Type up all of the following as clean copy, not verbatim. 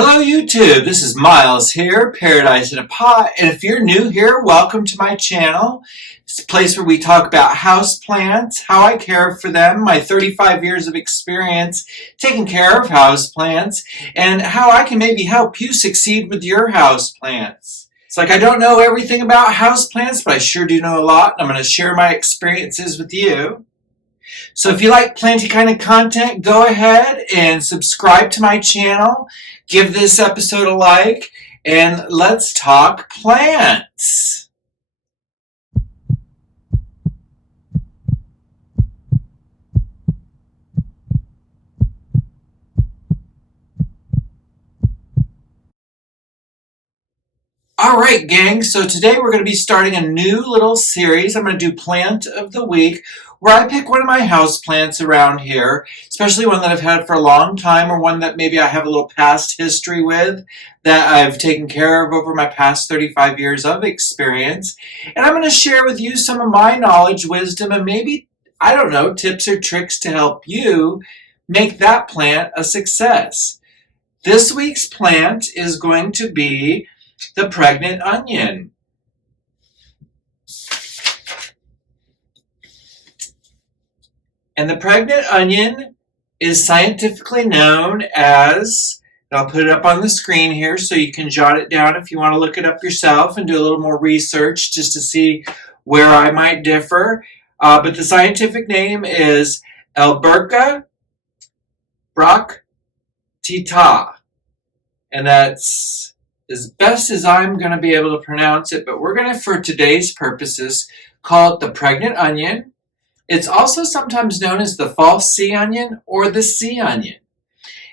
Hello YouTube, this is Miles here, Paradise in a Pot, and if you're new here, welcome to my channel. It's a place where we talk about houseplants, how I care for them, my 35 years of experience taking care of houseplants, and how I can maybe help you succeed with your houseplants. It's like I don't know everything about houseplants, but I sure do know a lot, and I'm going to share my experiences with you. So if you like planty kind of content, go ahead and subscribe to my channel. Give this episode a like, and let's talk plants. Alright gang, so today we're going to be starting a new little series. I'm going to do Plant of the Week, where I pick one of my house plants around here, especially one that I've had for a long time or one that maybe I have a little past history with that I've taken care of over my past 35 years of experience. And I'm going to share with you some of my knowledge, wisdom, and maybe, I don't know, tips or tricks to help you make that plant a success. This week's plant is going to be the pregnant onion. And the pregnant onion is scientifically known as, and I'll put it up on the screen here so you can jot it down if you want to look it up yourself and do a little more research just to see where I might differ. But the scientific name is Albuca bracteata. And that's as best as I'm going to be able to pronounce it, but we're going to, for today's purposes, call it the pregnant onion. It's also sometimes known as the false sea onion or the sea onion.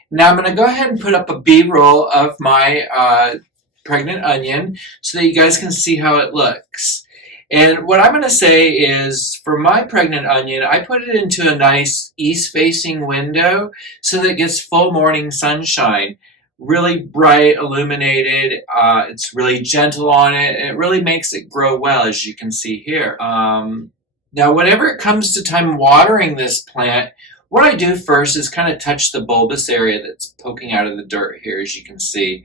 Now I'm going to go ahead and put up a B-roll of my pregnant onion so that you guys can see how it looks. And what I'm going to say is, for my pregnant onion, I put it into a nice east-facing window so that it gets full morning sunshine. Really bright, illuminated, it's really gentle on it, and it really makes it grow well, as you can see here. Now, whenever it comes to time watering this plant, what I do first is kind of touch the bulbous area that's poking out of the dirt here, as you can see.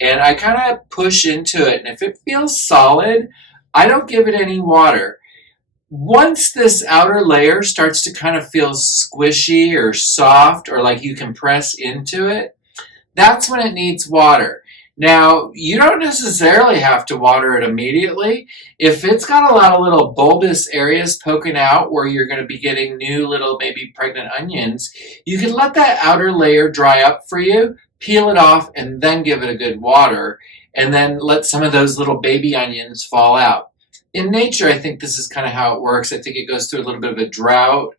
And I kind of push into it, and if it feels solid, I don't give it any water. Once this outer layer starts to kind of feel squishy or soft, or like you can press into it, that's when it needs water. Now, you don't necessarily have to water it immediately. If it's got a lot of little bulbous areas poking out where you're going to be getting new little maybe pregnant onions, you can let that outer layer dry up for you, peel it off, and then give it a good water, and then let some of those little baby onions fall out. In nature, I think this is kind of how it works. I think it goes through a little bit of a drought,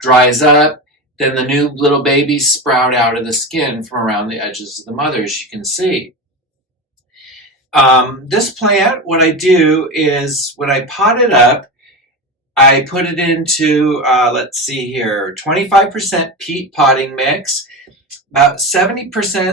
dries up, then the new little babies sprout out of the skin from around the edges of the mother, as you can see. This plant, what I do is when I pot it up, I put it into, let's see here, 25% peat potting mix, about 70%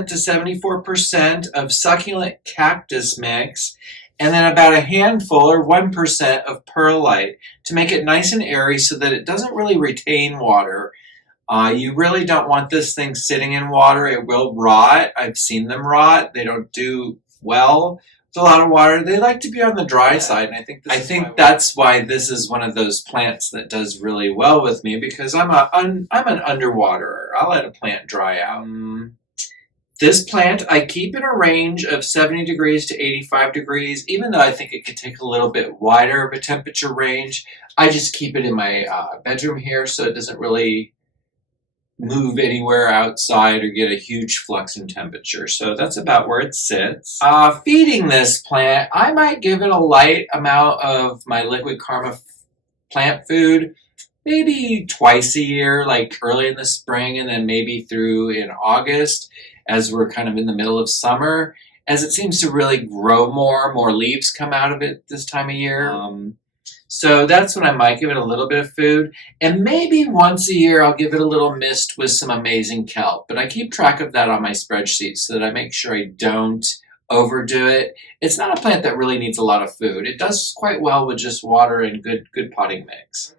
to 74% of succulent cactus mix, and then about a handful or 1% of perlite to make it nice and airy so that it doesn't really retain water. You really don't want this thing sitting in water. It will rot. I've seen them rot. They don't do well with a lot of water. They like to be on the dry side, and I think that's why this is one of those plants that does really well with me, because I'm an underwaterer. I'll let a plant dry out. This plant I keep in a range of 70 degrees to 85 degrees, even though I think it could take a little bit wider of a temperature range. I just keep it in my bedroom here so it doesn't really move anywhere outside or get a huge flux in temperature. So that's about where it sits. Feeding this plant, I might give it a light amount of my liquid karma plant food, maybe twice a year, like early in the spring and then maybe through in August as we're kind of in the middle of summer, as it seems to really grow more leaves come out of it this time of year. So that's when I might give it a little bit of food. And maybe once a year I'll give it a little mist with some amazing kelp. But I keep track of that on my spreadsheet so that I make sure I don't overdo it. It's not a plant that really needs a lot of food. It does quite well with just water and good potting mix.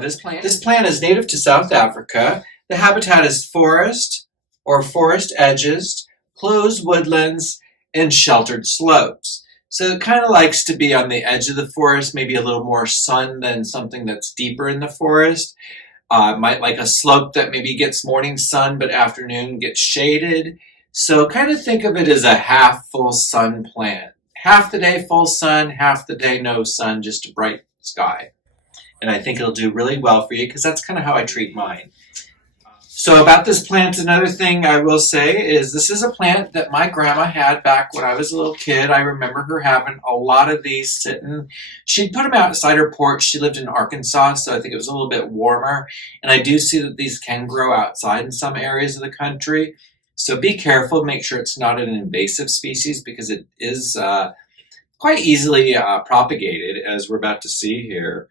This plant is native to South Africa. The habitat is forest or forest edges, closed woodlands, and sheltered slopes. So it kind of likes to be on the edge of the forest, maybe a little more sun than something that's deeper in the forest. Might like a slope that maybe gets morning sun, but afternoon gets shaded. So kind of think of it as a half full sun plant. Half the day full sun, half the day no sun, just a bright sky. And I think it'll do really well for you because that's kind of how I treat mine. So about this plant, another thing I will say is this is a plant that my grandma had back when I was a little kid. I remember her having a lot of these sitting. She'd put them outside her porch. She lived in Arkansas, so I think it was a little bit warmer. And I do see that these can grow outside in some areas of the country. So be careful. Make sure it's not an invasive species because it is quite easily propagated, as we're about to see here.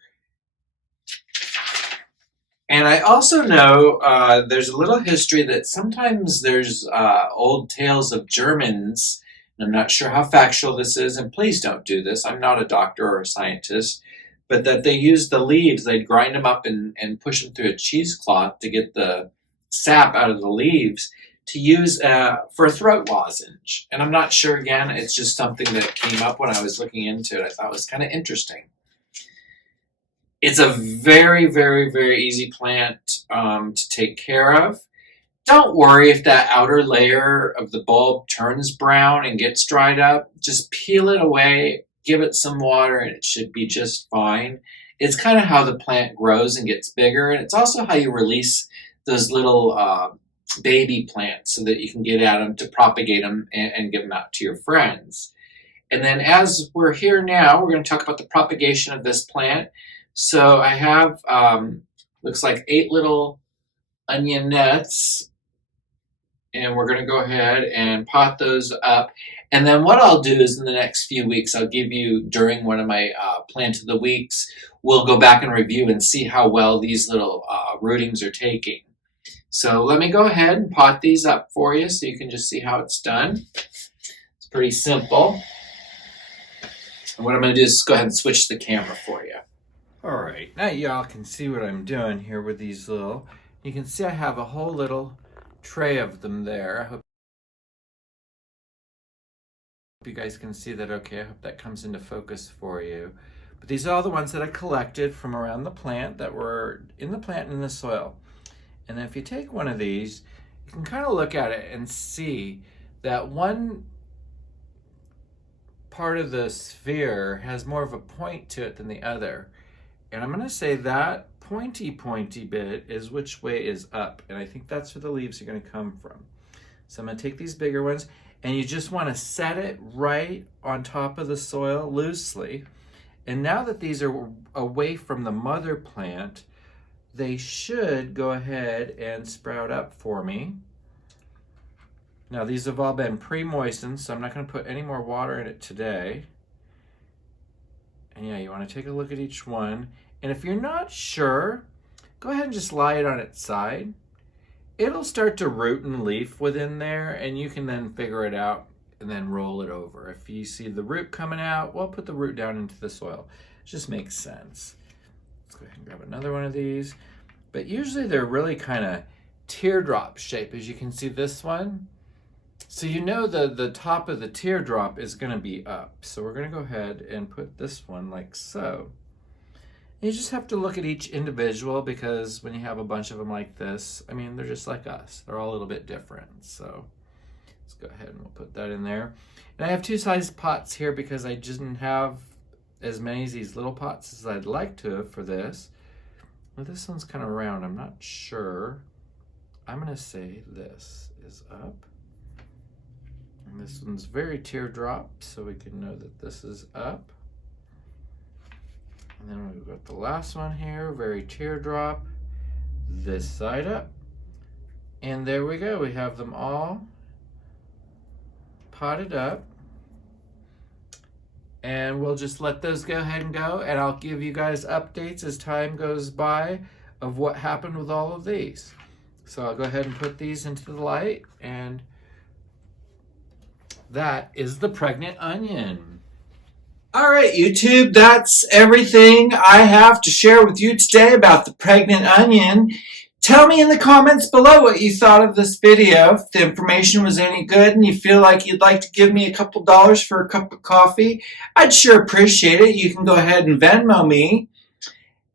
And I also know there's a little history that sometimes there's old tales of Germans, and I'm not sure how factual this is, and please don't do this. I'm not a doctor or a scientist, but that they used the leaves, they'd grind them up and push them through a cheesecloth to get the sap out of the leaves to use for a throat lozenge. And I'm not sure, again, it's just something that came up when I was looking into it. I thought it was kind of interesting. It's a very, very, very easy plant to take care of. Don't worry if that outer layer of the bulb turns brown and gets dried up. Just peel it away, give it some water, and it should be just fine. It's kind of how the plant grows and gets bigger, and it's also how you release those little baby plants so that you can get at them to propagate them and give them out to your friends. And then as we're here now, we're going to talk about the propagation of this plant. So I have, looks like 8 little onionettes, and we're going to go ahead and pot those up. And then what I'll do is in the next few weeks, I'll give you, during one of my plant of the weeks, we'll go back and review and see how well these little rootings are taking. So let me go ahead and pot these up for you so you can just see how it's done. It's pretty simple. And what I'm going to do is go ahead and switch the camera for you. All right, now y'all can see what I'm doing here with these little, you can see I have a whole little tray of them there. I hope you guys can see that okay. I hope that comes into focus for you. But these are all the ones that I collected from around the plant that were in the plant and in the soil. And then if you take one of these, you can kind of look at it and see that one part of the sphere has more of a point to it than the other. And I'm going to say that pointy bit is which way is up. And I think that's where the leaves are going to come from. So I'm going to take these bigger ones, and you just want to set it right on top of the soil loosely. And now that these are away from the mother plant, they should go ahead and sprout up for me. Now these have all been pre-moistened, so I'm not going to put any more water in it today. And yeah, you want to take a look at each one. And if you're not sure, go ahead and just lie it on its side. It'll start to root and leaf within there, and you can then figure it out and then roll it over. If you see the root coming out, well, put the root down into the soil. It just makes sense. Let's go ahead and grab another one of these. But usually they're really kind of teardrop shape, as you can see this one. So you know the top of the teardrop is going to be up. So we're going to go ahead and put this one like so. You just have to look at each individual because when you have a bunch of them like this, I mean, they're just like us. They're all a little bit different. So let's go ahead and we'll put that in there. And I have 2 sized pots here because I didn't have as many of these little pots as I'd like to have for this. Well, this one's kind of round. I'm not sure. I'm going to say this is up. And this one's very teardrop, so we can know that this is up. And then we've got the last one here, very teardrop, this side up. And there we go, we have them all potted up. And we'll just let those go ahead and go, and I'll give you guys updates as time goes by of what happened with all of these. So I'll go ahead and put these into the light, and that is the pregnant onion. All right, YouTube, that's everything I have to share with you today about the pregnant onion. Tell me in the comments below what you thought of this video. If the information was any good and you feel like you'd like to give me a couple dollars for a cup of coffee, I'd sure appreciate it. You can go ahead and Venmo me.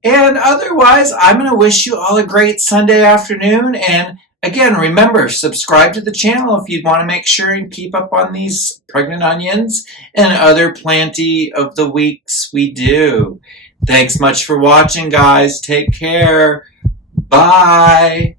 And otherwise, I'm going to wish you all a great Sunday afternoon. And again, remember, subscribe to the channel if you'd want to make sure and keep up on these pregnant onions and other plenty of the weeks we do. Thanks much for watching, guys. Take care. Bye.